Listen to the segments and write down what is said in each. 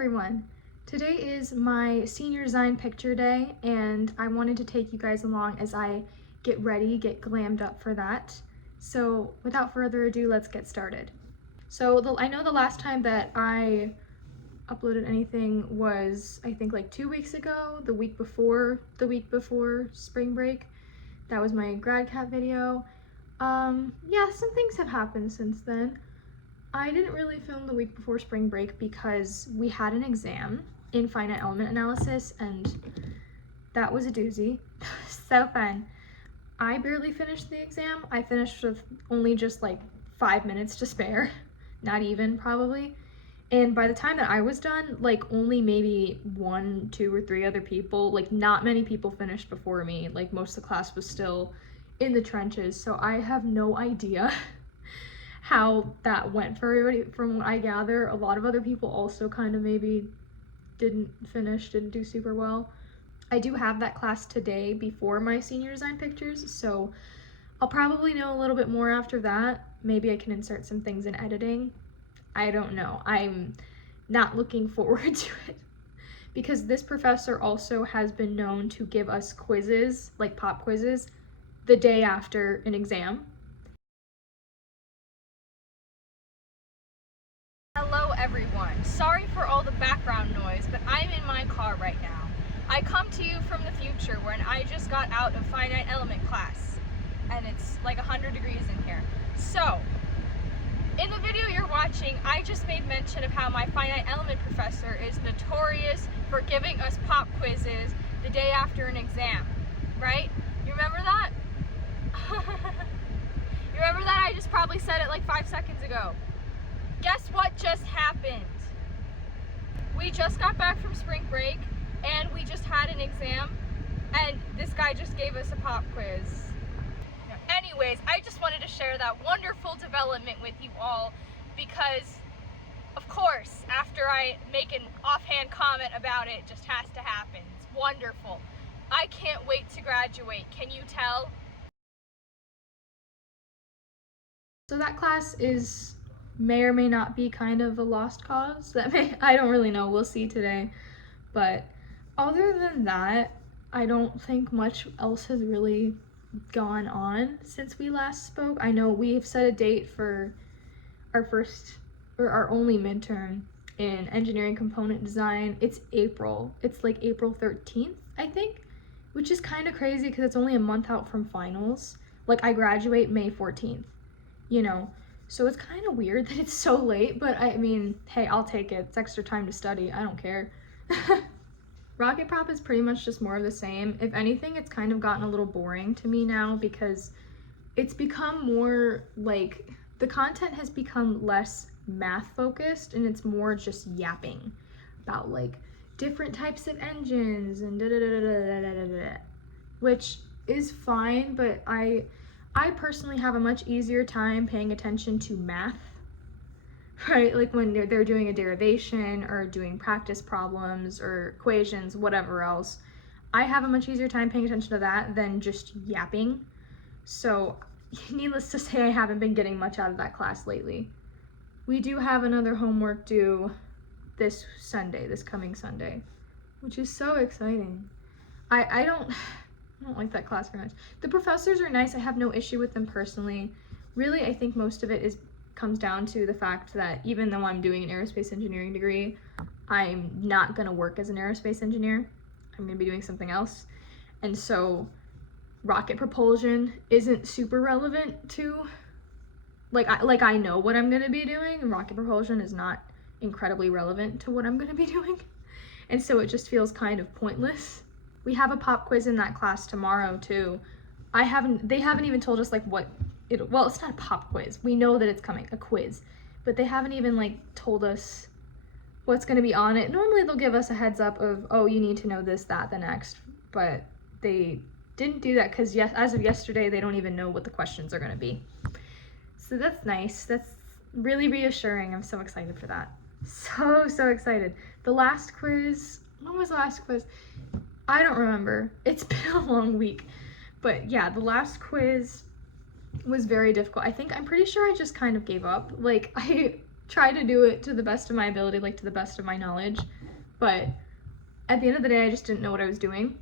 everyone! Today is my senior design picture day and I wanted to take you guys along as I get ready, get glammed up for that. So without further ado, let's get started. So I know the last time that I uploaded anything was I think like 2 weeks ago, the week before spring break. That was my GradCap video. Yeah, some things have happened since then. I didn't really film the week before spring break because we had an exam in finite element analysis and that was a doozy. So fun. I barely finished the exam. I finished with only just like 5 minutes to spare, not even probably. And by the time that I was done, like only maybe 1, 2, or 3 other people, like not many people finished before me. Like most of the class was still in the trenches. So I have no idea how that went for everybody. From what I gather, a lot of other people also kind of maybe didn't do super well. I do have that class today before my senior design pictures, so I'll probably know a little bit more after that. Maybe I can insert some things in editing. I don't know. I'm not looking forward to it because this professor also has been known to give us quizzes, like pop quizzes, the day after an exam. Hello everyone. Sorry for all the background noise, but I'm in my car right now. I come to you from the future when I just got out of finite element class and it's like 100 degrees in here. So, in the video you're watching, I just made mention of how my finite element professor is notorious for giving us pop quizzes the day after an exam, right? You remember that? You remember that? I just probably said it like 5 seconds ago. Guess what just happened? We just got back from spring break and we just had an exam and this guy just gave us a pop quiz. Anyways, I just wanted to share that wonderful development with you all because, of course, after I make an offhand comment about it, it just has to happen. It's wonderful. I can't wait to graduate. Can you tell? So that class may or may not be kind of a lost cause. I don't really know, we'll see today. But other than that, I don't think much else has really gone on since we last spoke. I know we have set a date for our only midterm in engineering component design. It's April. It's like April 13th, I think, which is kind of crazy because it's only a month out from finals. Like I graduate May 14th, you know. So it's kind of weird that it's so late, but I mean, hey, I'll take it. It's extra time to study. I don't care. Rocket Prop is pretty much just more of the same. If anything, it's kind of gotten a little boring to me now because it's become more like the content has become less math focused and it's more just yapping about like different types of engines and which is fine, but I personally have a much easier time paying attention to math, right? Like when they're doing a derivation or doing practice problems or equations, whatever else. I have a much easier time paying attention to that than just yapping. So needless to say, I haven't been getting much out of that class lately. We do have another homework due this coming Sunday, which is so exciting. I don't like that class very much. The professors are nice. I have no issue with them personally. Really, I think most of it comes down to the fact that even though I'm doing an aerospace engineering degree, I'm not going to work as an aerospace engineer. I'm going to be doing something else. And so rocket propulsion isn't super relevant to, I know what I'm going to be doing, and rocket propulsion is not incredibly relevant to what I'm going to be doing. And so it just feels kind of pointless. We have a pop quiz in that class tomorrow too. They haven't even told us like well, it's not a pop quiz. We know that it's coming, a quiz, but they haven't even like told us what's going to be on it. Normally they'll give us a heads up of, oh, you need to know this, that, the next, but they didn't do that because as of yesterday, they don't even know what the questions are going to be. So that's nice. That's really reassuring. I'm so excited for that. So excited. The last quiz, when was the last quiz? I don't remember. It's been a long week. But yeah, the last quiz was very difficult. I'm pretty sure I just kind of gave up. Like, try to do it to the best of my ability, like to the best of my knowledge. But at the end of the day, I just didn't know what I was doing.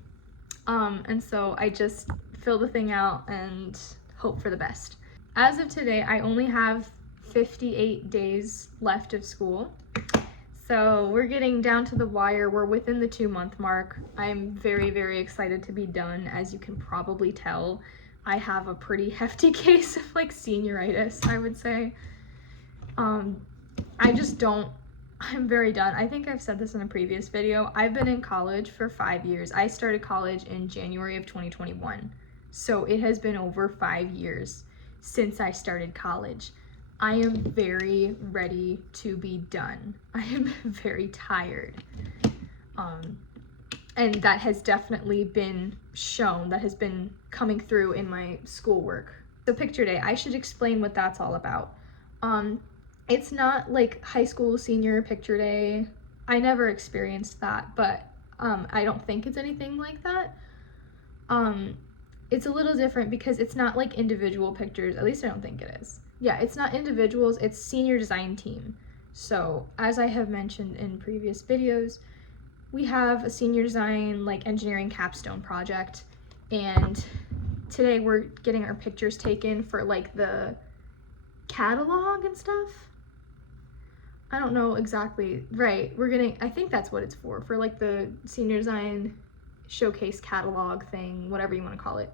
And so I just fill the thing out and hope for the best. As of today, I only have 58 days left of school. So we're getting down to the wire. We're within the 2-month mark. I'm very, very excited to be done. As you can probably tell, I have a pretty hefty case of like senioritis, I would say. I'm very done. I think I've said this in a previous video. I've been in college for 5 years. I started college in January of 2021. So it has been over 5 years since I started college. I am very ready to be done. I am very tired. And that has definitely been shown, that has been coming through in my schoolwork. So picture day, I should explain what that's all about. It's not like high school senior picture day. I never experienced that, but I don't think it's anything like that. It's a little different because it's not like individual pictures. At least I don't think it is. Yeah, it's not individuals, it's senior design team. So as I have mentioned in previous videos, we have a senior design like engineering capstone project, and today we're getting our pictures taken for like the catalog and stuff. I don't know exactly, right, I think that's what it's for like the senior design showcase catalog thing, whatever you want to call it.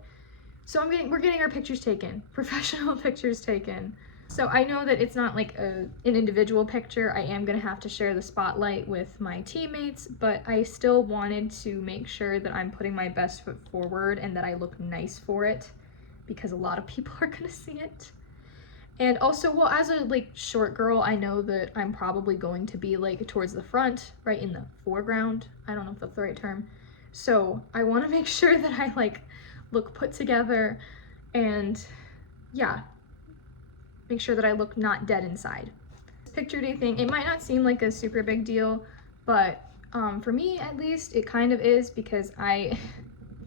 So we're getting our pictures taken, professional pictures taken. So I know that it's not like an individual picture. I am gonna have to share the spotlight with my teammates, but I still wanted to make sure that I'm putting my best foot forward and that I look nice for it, because a lot of people are gonna see it. And also, well, as a like short girl, I know that I'm probably going to be like towards the front, right in the foreground. I don't know if that's the right term. So I want to make sure that I like look put together and yeah, make sure that I look not dead inside. This picture day thing, it might not seem like a super big deal, but for me at least, it kind of is, because if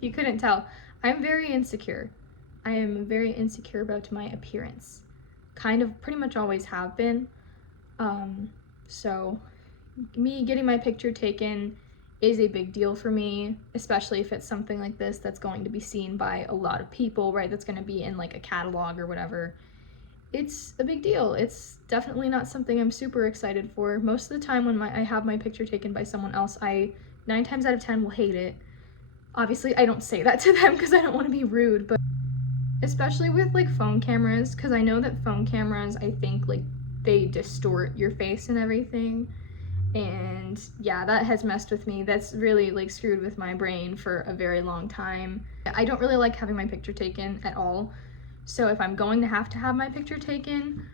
you couldn't tell, I'm very insecure. I am very insecure about my appearance. Kind of pretty much always have been. So me getting my picture taken is a big deal for me, especially if it's something like this that's going to be seen by a lot of people, right? That's going to be in like a catalog or whatever. It's a big deal. It's definitely not something I'm super excited for. Most of the time when I have my picture taken by someone else, 9 times out of 10 will hate it. Obviously, I don't say that to them because I don't want to be rude, but especially with like phone cameras, because I know that phone cameras, I think like they distort your face and everything, and yeah, that has messed with me. That's really like screwed with my brain for a very long time. I don't really like having my picture taken at all, so if I'm going to have my picture taken,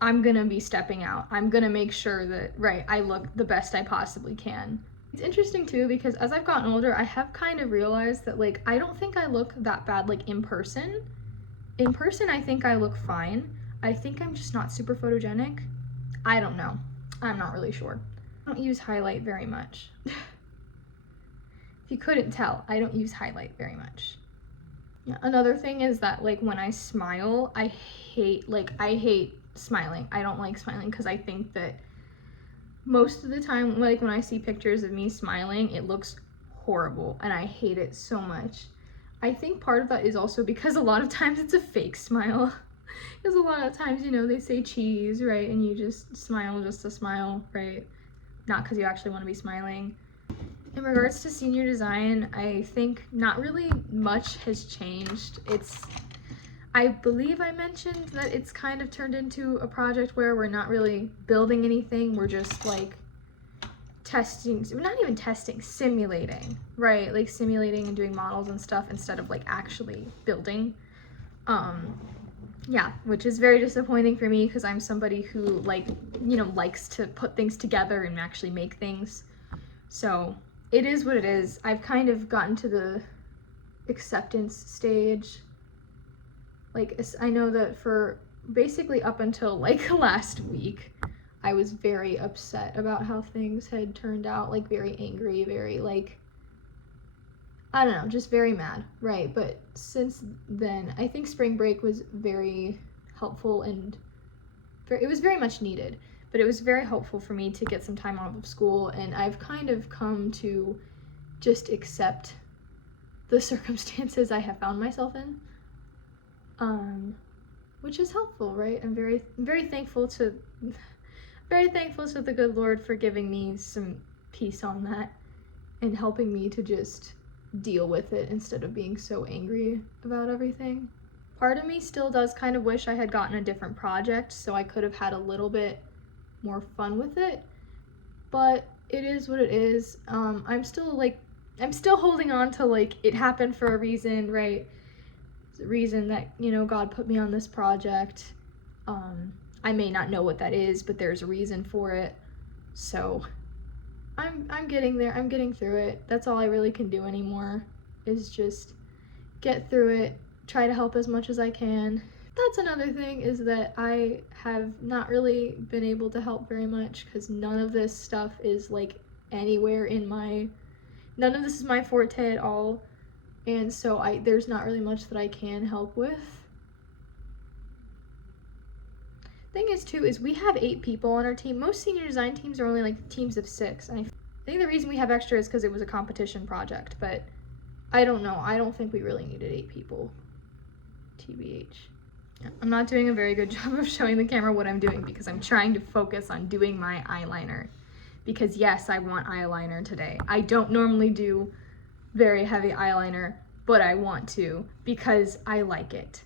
I'm gonna be stepping out. I'm gonna make sure that, right, I look the best I possibly can. It's interesting too, because as I've gotten older, I have kind of realized that like I don't think I look that bad like in person. In person, I think I look fine. I think I'm just not super photogenic. I don't know. I'm not really sure. I don't use highlight very much. If you couldn't tell, I don't use highlight very much. Yeah, another thing is that like when I smile, I hate smiling. I don't like smiling because I think that most of the time, like when I see pictures of me smiling, it looks horrible and I hate it so much. I think part of that is also because a lot of times it's a fake smile. Because a lot of times, you know, they say cheese, right? And you just smile just to smile, right? Not because you actually want to be smiling. In regards to senior design, I think not really much has changed. I believe I mentioned that it's kind of turned into a project where we're not really building anything. We're just like testing, not even testing, simulating, right? Like simulating and doing models and stuff instead of like actually building. Yeah, which is very disappointing for me because I'm somebody who likes to put things together and actually make things. So it is what it is. I've kind of gotten to the acceptance stage. Like, I know that for basically up until like last week, I was very upset about how things had turned out, like very angry, very like, I don't know, just very mad, right? But since then, I think spring break was very helpful and it was very much needed, but it was very helpful for me to get some time off of school, and I've kind of come to just accept the circumstances I have found myself in, which is helpful, right? I'm very thankful to the good Lord for giving me some peace on that and helping me to just deal with it instead of being so angry about everything. Part of me still does kind of wish I had gotten a different project so I could have had a little bit more fun with it, but it is what it is. I'm still holding on to, like, it happened for a reason, right? It's a reason that, you know, God put me on this project. I may not know what that is, but there's a reason for it. So I'm getting there. I'm getting through it. That's all I really can do anymore, is just get through it, try to help as much as I can. That's another thing, is that I have not really been able to help very much because none of this stuff is like anywhere in none of this is my forte at all, and so there's not really much that I can help with. Thing is too, is we have 8 people on our team. Most senior design teams are only like teams of 6, and I think the reason we have extra is because it was a competition project, but I don't know. I don't think we really needed 8 people, TBH. I'm not doing a very good job of showing the camera what I'm doing because I'm trying to focus on doing my eyeliner. Because yes, I want eyeliner today. I don't normally do very heavy eyeliner, but I want to because I like it.